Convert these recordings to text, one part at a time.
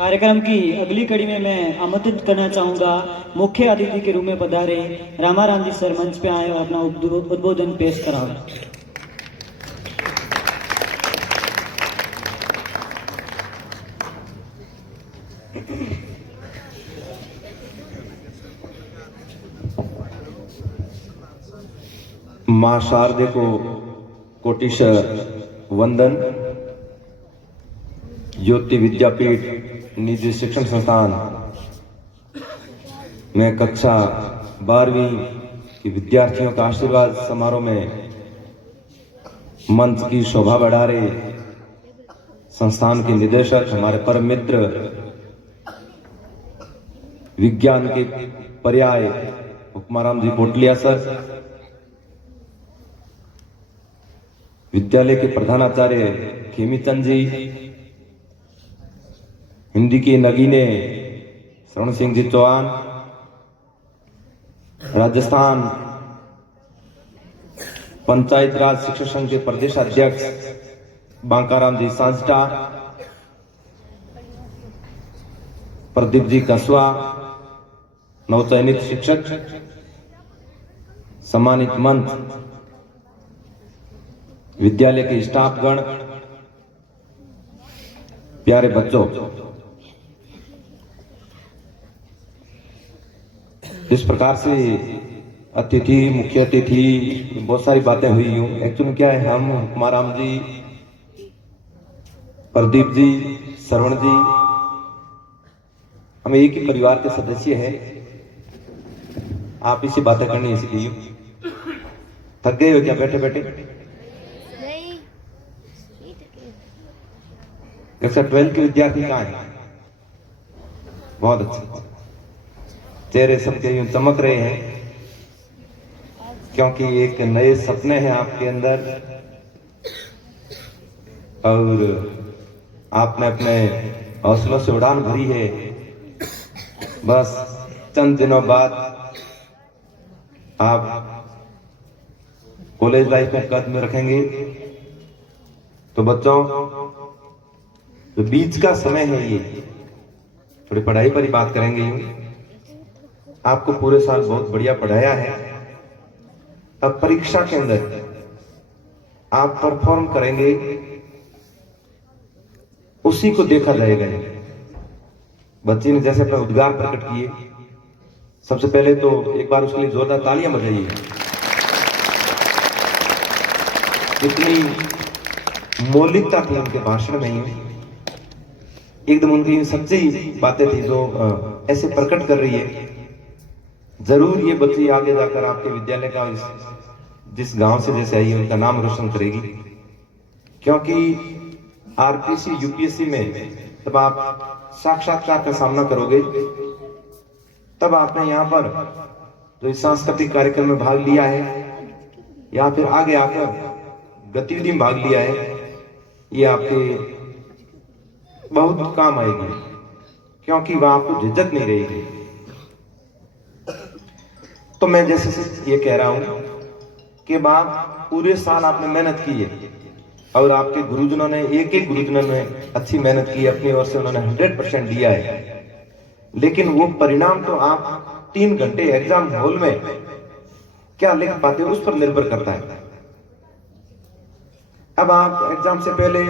कार्यक्रम की अगली कड़ी में मैं आमंत्रित करना चाहूँगा मुख्य अतिथि के रूप में पधारे रामाराम जी सर मंच पे आए और अपना उद्बोधन पेश कराओ। मां शारदे को कोटिश वंदन। ज्योति विद्यापीठ निजी शिक्षण संस्थान में कक्षा 12वीं के विद्यार्थियों का आशीर्वाद समारोह में मंच की शोभा बढ़ा रहे संस्थान के निदेशक हमारे परम मित्र विज्ञान के पर्याय हुक्माराम जी पोटलिया सर, विद्यालय के प्रधानाचार्य खेमीचंद जी, हिंदी के नगीने शरण सिंह जी चौहान, राजस्थान पंचायत राज शिक्षक संघ के प्रदेश अध्यक्ष बांकाराम जी सांसटा, प्रदीप जी कसवा, नवचयनित शिक्षक, सम्मानित मंच, विद्यालय के स्टाफगण, प्यारे बच्चों, इस प्रकार से अतिथि मुख्य अतिथि बहुत सारी बातें हुई यूं। एक्चुअली क्या है, हम हुक्माराम जी, प्रदीप जी, श्रवण जी, हम एक ही परिवार के सदस्य हैं। आप इसी बातें करनी इसलिए थक गए हो क्या बैठे बैठे? कक्षा 12 के विद्यार्थी कहाँ हैं? बहुत अच्छे, चेहरे सबके यूं चमक रहे हैं क्योंकि एक नए सपने हैं आपके अंदर और आपने अपने हौसलों से उड़ान भरी है। बस चंद दिनों बाद आप कॉलेज लाइफ में कदम रखेंगे। तो बच्चों, तो बीच का समय है, ये थोड़ी पढ़ाई पर ही बात करेंगे। आपको पूरे साल बहुत बढ़िया पढ़ाया है, अब परीक्षा के अंदर आप परफॉर्म करेंगे, उसी को देखा जाएगा। बच्चे ने जैसे अपना उद्गार प्रकट किए, सबसे पहले तो एक बार उसके लिए जोरदार तालियां बजाइए। इतनी मौलिकता थी उनके भाषण में, एकदम उनकी सच्ची बातें थी जो ऐसे प्रकट कर रही है। जरूर ये बच्ची आगे जाकर आपके विद्यालय का जिस गांव से जैसे आई है उनका नाम रोशन करेगी, क्योंकि आरपीसी यूपीएससी में जब आप साक्षात्कार का सामना करोगे तब आपने यहाँ पर जो इस सांस्कृतिक कार्यक्रम में भाग लिया है या फिर आगे आकर गतिविधि में भाग लिया है, ये आपके बहुत काम आएगी, क्योंकि वह आपको झिझक नहीं रहेगी। तो मैं जैसे ये कह रहा हूं कि बाप पूरे साल आपने मेहनत की है और आपके गुरुजनों ने, एक एक गुरुजनों ने अच्छी मेहनत की, अपनी ओर से उन्होंने 100% दिया है, लेकिन वो परिणाम तो आप 3 घंटे एग्जाम हॉल में क्या लिख पाते हो उस पर निर्भर करता है। अब आप एग्जाम से पहले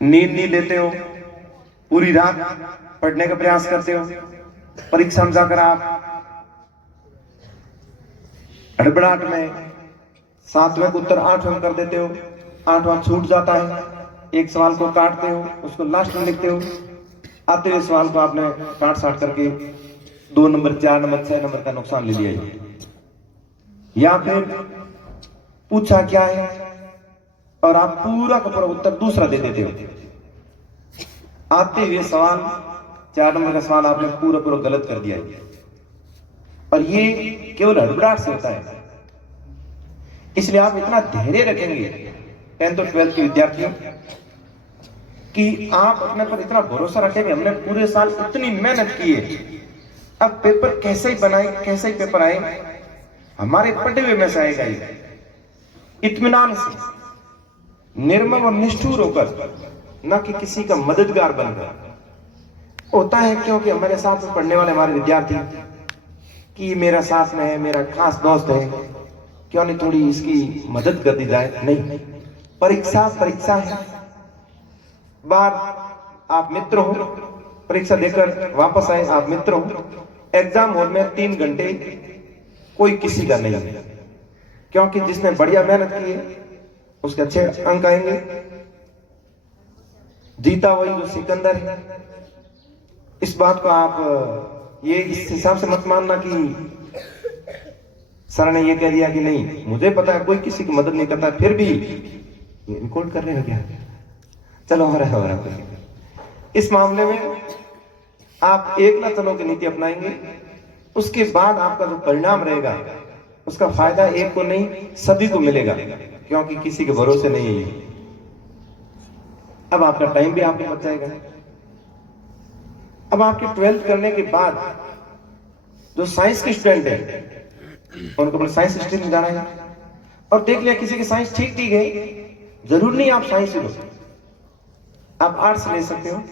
नींद नहीं लेते हो, पूरी रात पढ़ने का प्रयास करते हो, परीक्षा में जाकर आप हड़बड़ाहट में 7वें को उत्तर 8वें कर देते हो, 8वां छूट जाता है, एक सवाल को काटते हो, उसको लास्ट में लिखते हो, आते हुए सवाल को आपने काट साट करके 2 नंबर, 4 नंबर, 6 नंबर का नुकसान ले लिया। या फिर पूछा क्या है और आप पूरा का पूरा उत्तर दूसरा दे देते हो, आते हुए सवाल 4 नंबर का सवाल आपने पूरा पूरा गलत कर दिया है। और ये केवल हड़बड़ाहट से होता है। इसलिए आप इतना धैर्य रखेंगे 10th और 12th के विद्यार्थियों कि आप अपने पर इतना भरोसा रखेंगे, हमने पूरे साल इतनी मेहनत की है, अब पेपर कैसे ही बनाए, कैसे ही पेपर आए, हमारे पढ़े हुए में से आएगा ही। इत्मीनान से, निर्मम और निष्ठुर होकर न कि किसी का मददगार बनकर। होता है क्योंकि हमारे साथ में पढ़ने वाले हमारे विद्यार्थी कि मेरा साथ में है, मेरा खास दोस्त है, क्यों नहीं थोड़ी इसकी मदद कर दी जाए। नहीं, परीक्षा परीक्षा है। बार आप मित्र हो, परीक्षा देकर वापस आए आप मित्र हो, एग्जाम हॉल में 3 घंटे कोई किसी का नहीं है, क्योंकि जिसने बढ़िया मेहनत की है उसके अच्छे अंक आएंगे। जीता वही जो सिकंदर है। इस बात को आप ये इस हिसाब से मत मानना कि सर ने ये कह दिया कि नहीं, मुझे पता है कोई किसी की मदद नहीं करता, फिर भी ये रिकॉर्ड कर रहे हो क्या? चलो हो रहा है। इस मामले में आप एकला चलो की नीति अपनाएंगे, उसके बाद आपका जो परिणाम रहेगा उसका फायदा एक को नहीं सभी को मिलेगा, क्योंकि किसी के भरोसे नहीं है। अब आपका टाइम भी आपको बच जाएगा। अब आपके 12th करने के बाद जो साइंस के स्टूडेंट है उनको अपने साइंस स्ट्रीम में जाना है, और देख लिया किसी की साइंस ठीक ठीक है, जरूर नहीं आप साइंस लो, आप आर्ट्स ले सकते हो।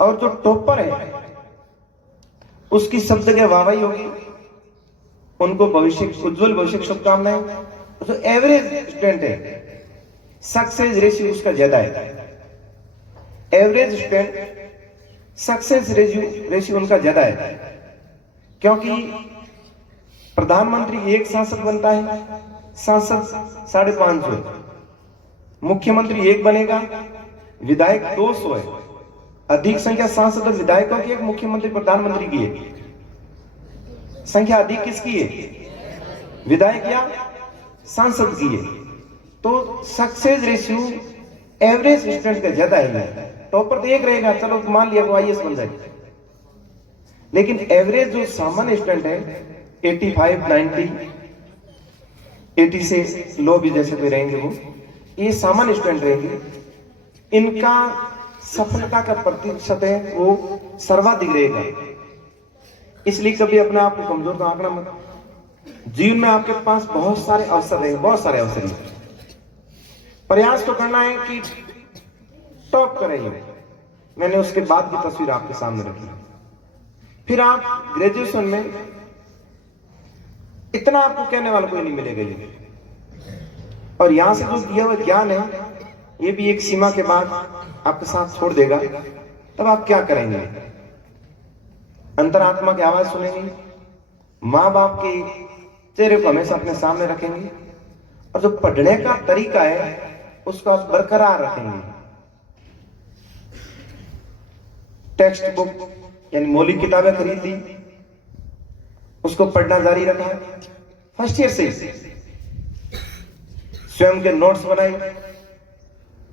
और जो टॉपर है उसकी सब जगह वाहवाही होगी, उनको भविष्य उज्जवल भविष्य की शुभकामनाएं। जो एवरेज स्टूडेंट है सक्सेस रेशियो उसका ज्यादा है। एवरेज स्टूडेंट सक्सेस रेशियो उनका ज्यादा है, क्योंकि प्रधानमंत्री एक सांसद बनता है, सांसद 550, मुख्यमंत्री एक बनेगा, विधायक 200 है। अधिक संख्या सांसद और विधायकों की एक मुख्यमंत्री प्रधानमंत्री की है। संख्या अधिक किसकी है? विधायक या सांसद की है। तो सक्सेस रेशियो एवरेज स्टूडेंट का ज्यादा है। टॉपर तो एक रहेगा, चलो मान लिया वो आईएएस बन जाएगा, लेकिन एवरेज जो सामान्य स्टूडेंट है 85, 90, 80 से लो भी जैसे कोई रहेंगे, वो ये सामान्य स्टूडेंट रहेंगे, इनका सफलता का प्रतिशत है वो सर्वाधिक रहेगा। इसलिए कभी अपने आप को कमजोर तो आंकना मत। जीवन में आपके पास बहुत सारे अवसर रहेंगे, बहुत सारे अवसर हैं। प्रयास तो करना है कि टॉप करेंगे। मैंने उसके बाद की तस्वीर आपके सामने रखी। फिर आप ग्रेजुएशन में इतना आपको कहने वाला कोई नहीं मिलेगा ये, और यहां से जो दिया हुआ ज्ञान है ये भी एक सीमा के बाद आपके साथ छोड़ देगा। तब आप क्या करेंगे? अंतरात्मा की आवाज सुनेंगे, माँ बाप के चेहरे को हमेशा अपने सामने रखेंगे, और जो पढ़ने का तरीका है उसको आप बरकरार रखेंगे। टेक्स्ट बुक यानी मौलिक किताबें खरीद ली, उसको पढ़ना जारी रखा। फर्स्ट ईयर से स्वयं के नोट्स बनाए,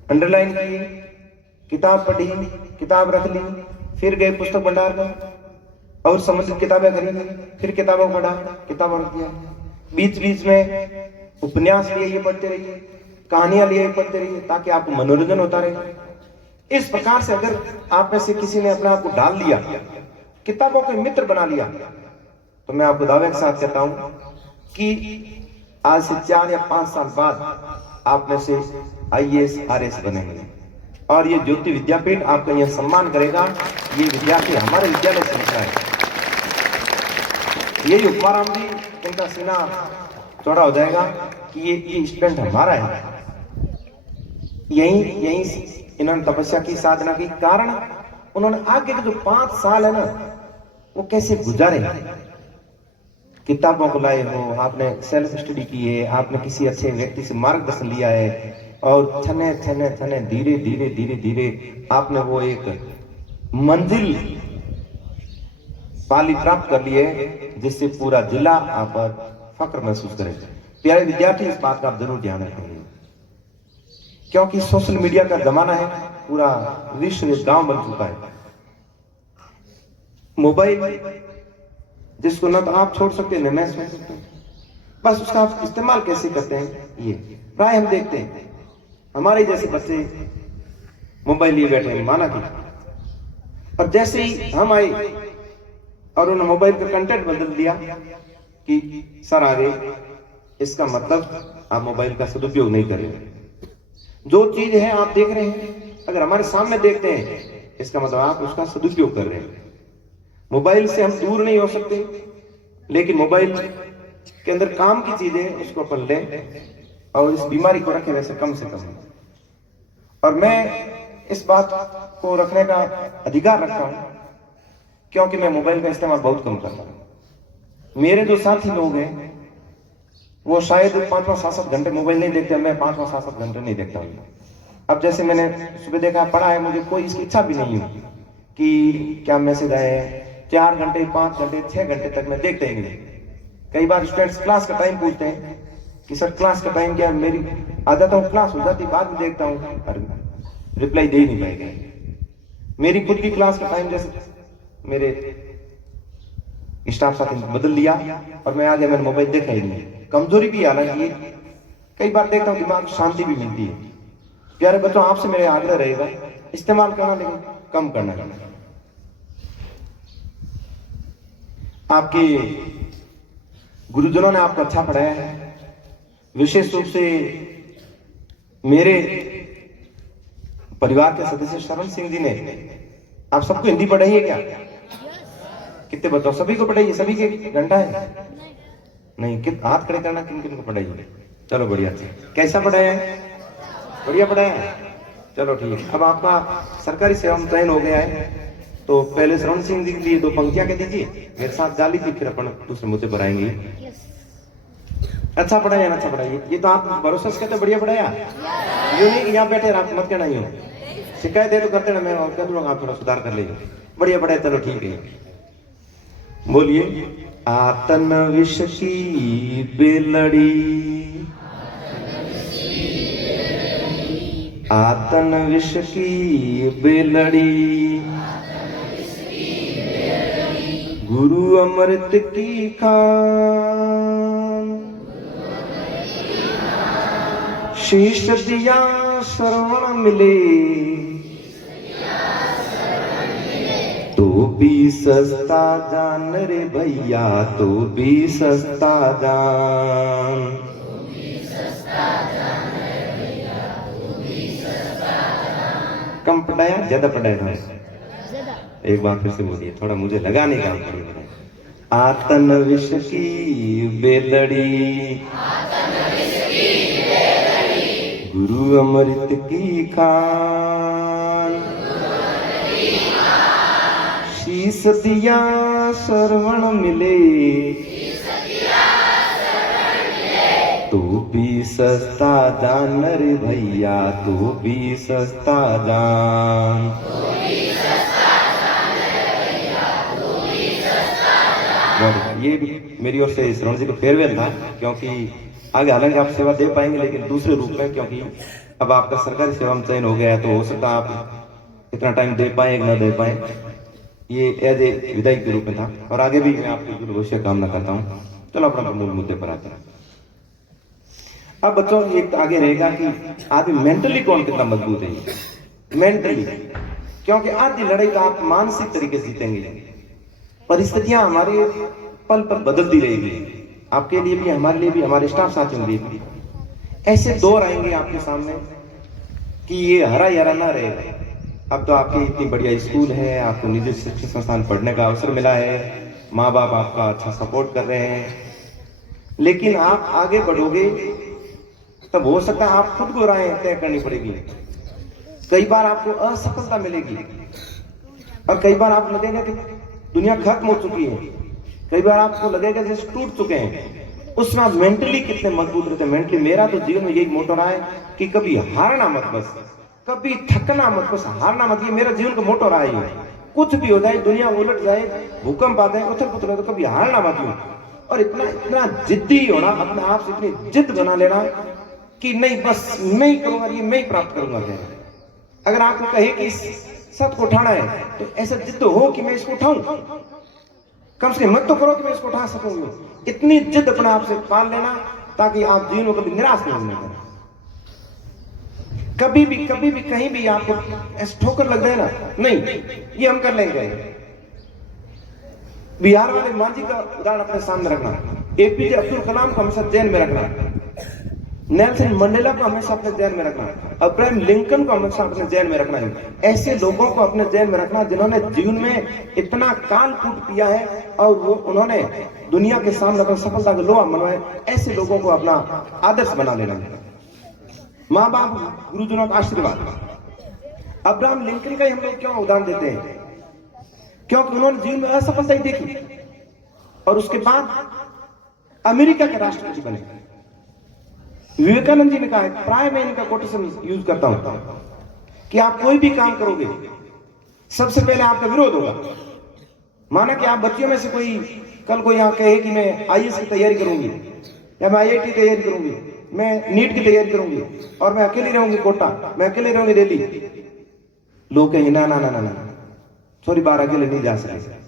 अंडरलाइन किए, किताब पढ़ी, किताब रख ली, फिर गए पुस्तक भंडार में और संबंधित किताबें खरीदी, फिर किताबों को पढ़ा, किताबों रख दिया। बीच बीच में उपन्यास लिए ये पढ़ते रहिए, कहानियां लिए पढ़ते रहिए, ताकि आपको मनोरंजन होता रहे। इस प्रकार से अगर आप में से किसी ने अपने आप को डाल लिया, किताबों के मित्र बना लिया, तो मैं आपको दावे के साथ कहता हूं कि आज से 4 या 5 साल बाद आप में से आईएएस आरएएस बनेंगे, और ये ज्योति विद्यापीठ आपका यह सम्मान करेगा। ये विद्यार्थी हमारे विद्यालय से निकला है। यही उपमाराम जी, इनका सीना चौड़ा हो जाएगा कि ये स्टूडेंट हमारा है। यही इन्होंने तपस्या की, साधना की, कारण उन्होंने आगे के जो 5 साल है ना वो कैसे गुजारे। किताबों को लाए हो, आपने सेल्फ स्टडी की है, आपने किसी अच्छे व्यक्ति से मार्गदर्शन लिया है, और छने छने छने धीरे धीरे धीरे धीरे आपने वो एक मंजिल पाली प्राप्त कर ली है, जिससे पूरा जिला आप पर फक्र महसूस करे। प्यारे विद्यार्थी, इस बात का आप जरूर ध्यान रखेंगे, क्योंकि सोशल मीडिया का जमाना है, पूरा विश्व एक गांव बन चुका है। मोबाइल जिसको ना तो आप छोड़ सकते हैं ना मैं छोड़ सकता हूं, बस उसका आप इस्तेमाल कैसे करते हैं ये प्राय हम देखते हैं। हमारे जैसे बच्चे मोबाइल लिए बैठे हैं माना कि, और जैसे ही हम आए और उन्होंने मोबाइल का कंटेंट बदल दिया कि सर आ गए, इसका मतलब आप मोबाइल का सदुपयोग नहीं करें। जो चीज है आप देख रहे हैं, अगर हमारे सामने देखते हैं, इसका मतलब आप उसका सदुपयोग कर रहे हैं। मोबाइल से हम दूर नहीं हो सकते, लेकिन मोबाइल के अंदर काम की चीजें उसको अपन लें और इस बीमारी को रखें वैसे कम से कम। और मैं इस बात को रखने का अधिकार रखता हूं क्योंकि मैं मोबाइल का इस्तेमाल बहुत कम करता हूं। मेरे जो साथी लोग हैं वो शायद 5-7 घंटे मोबाइल नहीं देखते, मैं 5-7 घंटे नहीं देखता हूँ। अब जैसे मैंने सुबह देखा, पढ़ा है, मुझे कोई इसकी इच्छा भी नहीं है कि क्या मैसेज आए, 4 घंटे 5 घंटे 6 घंटे तक मैं देखता ही नहीं। कई बार स्टूडेंट्स क्लास का टाइम पूछते हैं कि सर क्लास का टाइम क्या है, मेरी आदत है क्लास हो जाती बाद में देखता हूँ, रिप्लाई दे ही नहीं पाएगा। मेरी खुद की क्लास का टाइम जैसे मेरे स्टाफ साथी ने बदल दिया और मैं आगे मैंने मोबाइल देखा ही नहीं। कमजोरी भी हालांकि कई बार देखता हूँ, दिमाग शांति भी मिलती है। प्यारे बच्चों, आपसे मेरे आग्रह रहेगा इस्तेमाल करना लेकिन कम करना। आपके गुरुजनों ने आपको अच्छा पढ़ाया है, विशेष रूप से मेरे परिवार के सदस्य शरण सिंह जी ने आप सबको हिंदी पढ़ाई है क्या? कितने बच्चों? सभी को पढ़ाई है? सभी के घंटा है? नहीं, हाथ खड़े करना, किन किन को पढ़ाई है? चलो बढ़िया। कैसा पढ़ाया है? बढ़िया पढ़ाया है, चलो ठीक है। अब आपका सरकारी सेवा में चयन हो गया है, तो पहले शरण सिंह जी के लिए 2 पंक्तियां कह दीजिए, मेरे साथ जा लीजिए, फिर अपन दूसरे मुद्दे पर आएंगे। अच्छा पढ़ाया ना? अच्छा पढ़ाइए। ये तो आप भरोसा से कहते बढ़िया पढ़ाया, यूं नहीं कि यहाँ बैठे आप मत कहना, यूं शिकायत है तो करते ना, मैं और कह दूंगा आप थोड़ा सुधार कर लीजिए। बढ़िया पढ़ाया, चलो ठीक है। बोलिए। आतन विष की बेलड़ी, आतन विष की बेलड़ी, गुरु अमृत की खान, शीश दिया श्रवण मिले, तो भी सस्ता जान रे भैया, तो भी सस्ता जान। कम पढ़ाया ज्यादा पढ़ाया? एक बार फिर से बोलिए, थोड़ा मुझे लगा नहीं काम पड़ेगा। आतन विष की बेलड़ी, गुरु अमृत की खान, शीस दिया श्रवण मिले, तू भी सस्ता जान रे भैया, तू भी सस्ता जान। ये भी मेरी ओर से श्रवण जी को फेयरवेल था, क्योंकि आगे हालांकि आप सेवा दे पाएंगे लेकिन दूसरे रूप में, क्योंकि अब आपका सरकारी सेवा में चयन हो गया है, तो हो सकता है आप इतना टाइम दे पाए न दे पाए। ये एज ए विदाई के रूप में था, और आगे भी मैं आपके भविष्य कामना करता हूँ। चलो अपना मूल मुद्दे पर आते हैं। अब बच्चों एक आगे रहेगा कि आदमी मेंटली कौन कितना मजबूत है। मेंटली, क्योंकि आधी लड़ाई तो आप मानसिक तरीके से जीतेंगे। परिस्थितियां हमारे पल पल बदलती रहेगी, आपके लिए भी, हमारे लिए भी, हमारे स्टाफ साथियों के लिए भी। ऐसे दौर आएंगे आपके सामने कि ये हरा यारा ना रहेगा। अब तो आपकी इतनी बढ़िया स्कूल है, आपको निजी शिक्षण संस्थान पढ़ने का अवसर मिला है, माँ बाप आपका अच्छा सपोर्ट कर रहे हैं, लेकिन आप आगे बढ़ोगे तब हो सकता है आप खुद को राहें तय करनी पड़ेगी। कई बार आपको असफलता मिलेगी, और कई बार आपको लगेगा कि दुनिया खत्म हो चुकी है, कई बार आपको लगेगा जैसे टूट चुके हैं। उसमें आप मेंटली कितने मजबूत रहते हैं। मेंटली मेरा तो जीवन में यही मोटो रहा है कि कभी हारना मत, बस कभी थकना मत, बस हारना मत। ये मेरा जीवन का मोटो रहा है। कुछ भी हो जाए, दुनिया उलट जाए, भूकंप आ जाए, उथल पुथल, तो कभी हारना मत। और इतना इतना जिद्दी होना, अपने आप से इतनी जिद बना लेना कि नहीं, बस मैं ही करूंगा, ये मैं ही प्राप्त करूंगा। अगर आपको कहे कि इस सत्य को उठाना है, तो ऐसा जिद हो कि मैं इसको उठाऊं, कम से कम मत तो करो कि मैं इसको उठा सकूंगा। इतनी जिद अपने आप से पाल लेना, ताकि आप जीवन में कभी निराश नहीं होने देना। कभी भी कहीं भी आपको ऐसे ठोकर लग जाए ना, नहीं ये हम कर लेंगे। बिहार वाले मांझी का उदाहरण अपने सामने रखना, एपीजे अब्दुल कलाम को हमेशा जेल में रखना। नेल्सन मंडेला को हमेशा अपने जहन में रखना, अब्राहम लिंकन को हमेशा अपने जहन में रखना है। ऐसे लोगों को अपने जहन में रखना जिन्होंने जीवन में इतना काल कूट किया है और वो उन्होंने दुनिया के सामने अपनी सफलता का लोहा मनवाए। ऐसे लोगों को अपना आदर्श बना लेना है। माँ बाप गुरुजनों का आशीर्वाद, अब्राहम लिंकन का ही हम लोग क्यों उदाहरण देते हैं? क्योंकि उन्होंने जीवन में असफलता ही देखी और उसके बाद अमेरिका के राष्ट्रपति बने। विवेकानंद जी ने कहा, प्राय मैं इनका कोटेशन यूज करता हूं कि आप कोई भी काम करोगे सबसे पहले आपका विरोध होगा। माना कि आप बच्चियों में से कोई कल को यहां कहे कि मैं आईएएस की तैयारी करूंगी या मैं आईआईटी की तैयारी करूंगी, मैं नीट की तैयारी करूंगी और मैं अकेली रहूंगी कोटा, मैं अकेले रहूंगी दिल्ली। लोग कहेंगे ना ना ना ना ना, थोड़ी बार अकेले नहीं जा सकते,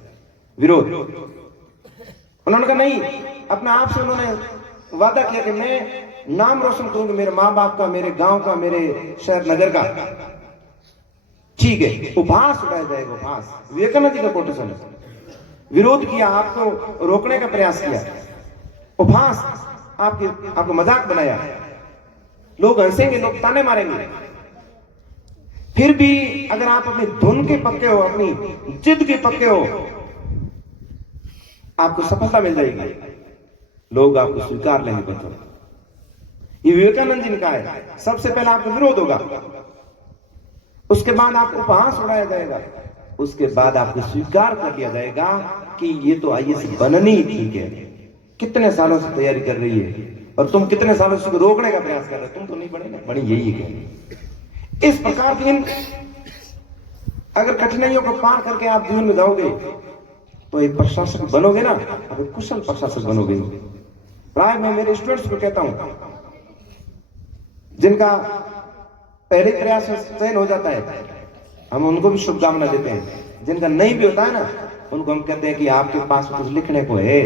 विरोध। उन्होंने कहा नहीं, अपने आप से उन्होंने वादा किया कि मैं नाम रोशन करूंगी मेरे माँ बाप का, मेरे गांव का, मेरे शहर नगर का। ठीक है, उपहास उड़ाया जाएगा, उपहास। विवेकानंद जी का कोटेशन है। विरोध किया, आपको रोकने का प्रयास किया, उपहास, आपको मजाक बनाया, लोग हंसेंगे, लोग ताने मारेंगे। फिर भी अगर आप अपनी धुन के पक्के हो, अपनी जिद के पक्के हो, आपको सफलता मिल जाएगी, लोग आपको स्वीकार लेंगे। बच्चों, ये विवेकानंद जी ने कहा है, सबसे पहले आपका विरोध होगा, उसके बाद आपको उपहास उड़ाया जाएगा, उसके बाद आपको स्वीकार कर लिया जाएगा कि ये तो आईएएस बननी ही ठीक है। कितने सालों से तैयारी कर रही है और तुम कितने सालों से रोकने का प्रयास कर रहे हो, तुम तो नहीं बनेगा, बड़ी यही है। इस प्रकार की अगर कठिनाइयों को पार करके आप जीवन में जाओगे तो एक प्रशासक बनोगे ना, अब एक कुशल प्रशासक बनोगे। प्राय मैं मेरे स्टूडेंट्स को कहता हूं, जिनका पहले प्रयास में चयन हो जाता है, हम उनको भी शुभकामना देते हैं। जिनका नहीं भी होता है ना, उनको हम कहते हैं कि आपके पास कुछ लिखने को है,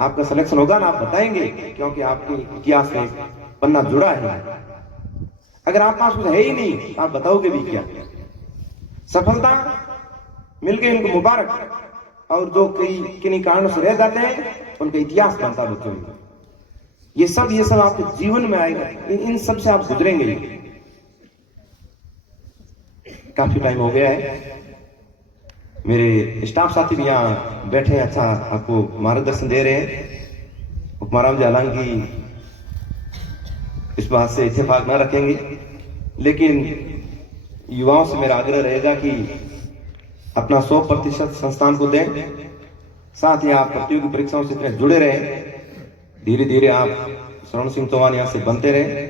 आपका सिलेक्शन होगा ना, आप बताएंगे, क्योंकि आपके इतिहास में पन्ना जुड़ा है। अगर आप पास कुछ है ही नहीं, आप बताओगे भी क्या? सफलता मिल गई उनको मुबारक, और जो किन्हीं कारणों से रह जाते हैं उनका इतिहास बनता बच्चों में। ये सब आपके जीवन में आएगा, इन सब से आप गुजरेंगे। काफी टाइम हो गया है, मेरे स्टाफ साथी भी यहाँ बैठे हैं, अच्छा आपको मार्गदर्शन दे रहे हैं। हुक्माराम जी हालांकि इस बात से इत्तेफाक न रखेंगे, लेकिन युवाओं से मेरा आग्रह रहेगा कि अपना 100% संस्थान को दें। साथ ही आप प्रतियोगी परीक्षाओं से इतने जुड़े रहें, धीरे धीरे आप श्रवण सिंह चौहान यहाँ से बनते रहे,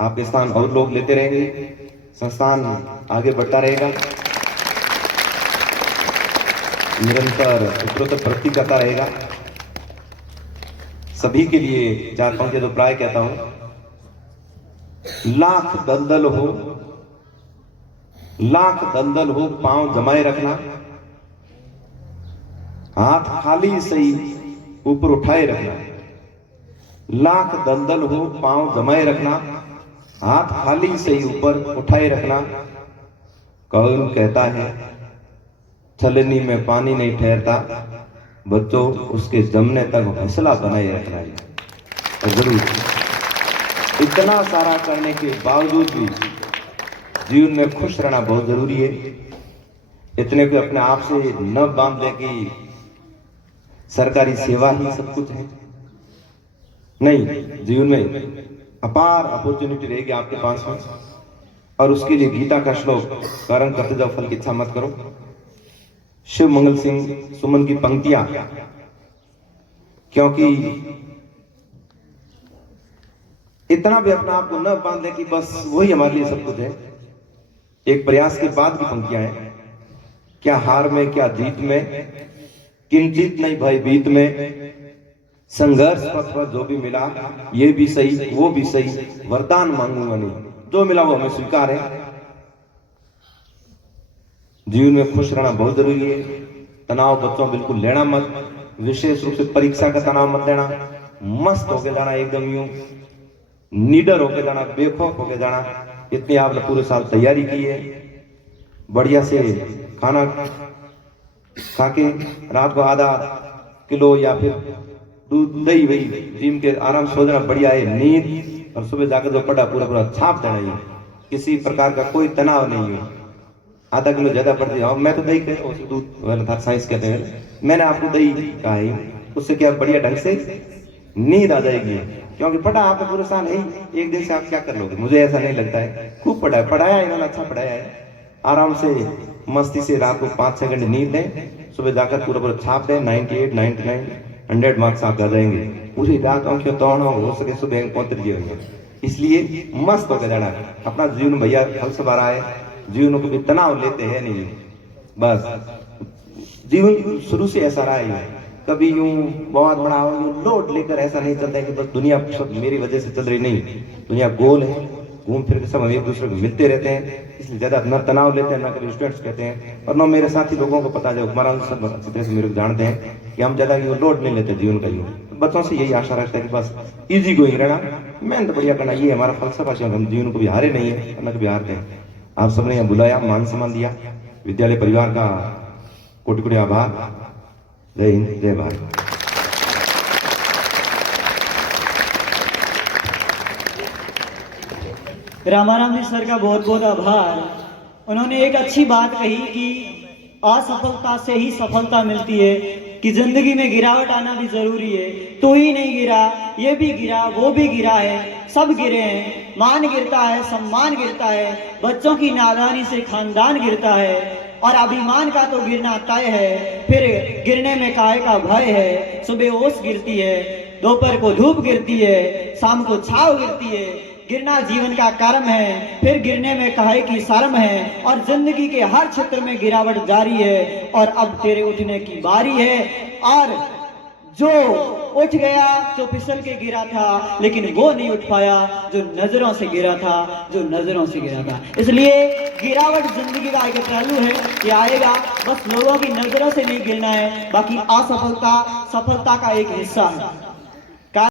आपके स्थान और लोग लेते रहेंगे, संस्थान आगे बढ़ता रहेगा, निरंतर उत्तरोत्तर प्रगति करता रहेगा। सभी के लिए 4 पंक्ति तो प्राय कहता हूं, लाख दलदल हो, लाख दलदल हो, पांव जमाए रखना, हाथ खाली सही ऊपर उठाए रखना। लाख दलदल हो, पांव जमाए रखना, हाथ खाली सही ऊपर उठाए रखना। कौन कहता है छलनी में पानी नहीं ठहरता, बच्चों उसके जमने तक हौसला बनाए रखना है। और जरूर इतना सारा करने के बावजूद भी जीवन में खुश रहना बहुत जरूरी है। इतने को अपने आप से न बांध ले कि सरकारी सेवा ही सब कुछ है, नहीं। जीवन में अपार अपॉर्चुनिटी रहेगी आपके पास में, और उसके लिए गीता का श्लोक, कर्म करते जाओ फल की इच्छा मत करो, शिव मंगल सिंह सुमन की पंक्तियां, क्योंकि इतना भी अपने आप को न बांध ले कि बस वही हमारे लिए सब कुछ है। एक प्रयास के बाद की पंक्तियां हैं, क्या हार में क्या जीत में, किंचित नहीं भय बीत में, संघर्ष पथ पर जो भी मिला ये भी सही वो भी सही, वरदान मांगूंगा नहीं, जो मिला वो हमें स्वीकार है। जीवन में खुश रहना बहुत जरूरी है। तनाव बच्चों बिल्कुल लेना मत, विशेष रूप से परीक्षा का तनाव मत लेना। मस्त होके जाना, एकदम यूं निडर होके जाना, बेखौफ होके जाना। इतनी आपने पूरे साल तैयारी की है, बढ़िया से खाना खा के रात को आधा किलो या फिर दूध दही वही जिम के आराम सो जाना, बढ़िया है। नींद और सुबह जाकर जो पढ़ा पूरा पूरा छाप देना ही, किसी प्रकार का कोई तनाव नहीं हो। आधा किलो ज्यादा पड़ दिया, मैं तो दही खाया, उसको दूध वाला था साइंस कहते हैं, मैंने आपको दही कहा है, उससे क्या बढ़िया ढंग से नींद आ जाएगी, क्योंकि पढ़ा आपने पूरे साल है, एक दिन से आप क्या कर लोगे, मुझे ऐसा नहीं लगता है। खूब पढ़ा है, पढ़ाया इन्होंने, अच्छा पढ़ाया है। आराम से मस्ती से रात को 5 सेकंड नींद लें, सुबह जाकर पूरा पूरा छाप दें, 98, 99, 100 मार्क्स आपके आ जाएंगे। पूरी रात आंखें तोड़ना हो सके सुबह पहुंच होंगे। इसलिए मस्त होकर जाना, अपना जीवन भैया फलसफा रहा है, जीवन को भी तनाव लेते हैं नहीं, बस जीवन शुरू से ऐसा रहा है, कभी यूं बहुत बड़ा लोड लेकर ऐसा नहीं चलता है कि बस दुनिया सब मेरी वजह से चल रही, नहीं, दुनिया गोल है, घूम फिर के सब हम एक दूसरे को मिलते रहते हैं, इसलिए ज्यादा न तनाव लेते हैं, ना कभी स्टूडेंट्स कहते हैं, और न मेरे साथी लोगों को पता है, हमारा सब अच्छी तरह से मेरे को जानते हैं कि हम ज्यादा लोड नहीं लेते जीवन का। यूं बच्चों से यही आशा रखते हैं कि बस इजी गोइंग रहना, मेहनत बढ़िया करना, ये हमारा फलसफा, क्योंकि हम जीवन को भी हारे नहीं है, न कभी हारते हैं। आप सबने यहाँ बुलाया, मान सम्मान दिया, विद्यालय परिवार का कोटि कोटि आभार। जय हिंद, जय भारत। रामाराम जी सर का बहुत बहुत आभार। उन्होंने एक अच्छी बात कही कि असफलता से ही सफलता मिलती है, कि जिंदगी में गिरावट आना भी जरूरी है। तू ही नहीं गिरा, ये भी गिरा, वो भी गिरा है, सब गिरे हैं। मान गिरता है, सम्मान गिरता है, बच्चों की नादानी से खानदान गिरता है, और अभिमान का तो गिरना तय है। फिर गिरने में काहे का भय है। सुबह ओस गिरती है, दोपहर को धूप गिरती है, शाम को छाव गिरती है। गिरना जीवन का कर्म है, फिर गिरने में काहे की शर्म है। और जिंदगी के हर क्षेत्र में गिरावट जारी है, और अब तेरे उठने की बारी है। और जो उठ गया, जो फिसल के गिरा था, लेकिन वो नहीं उठ पाया जो नजरों से गिरा था, जो नजरों से गिरा था। इसलिए गिरावट जिंदगी का एक पहलू है, ये आएगा, बस लोगों की नजरों से नहीं गिरना है। बाकी असफलता सफलता का एक हिस्सा है।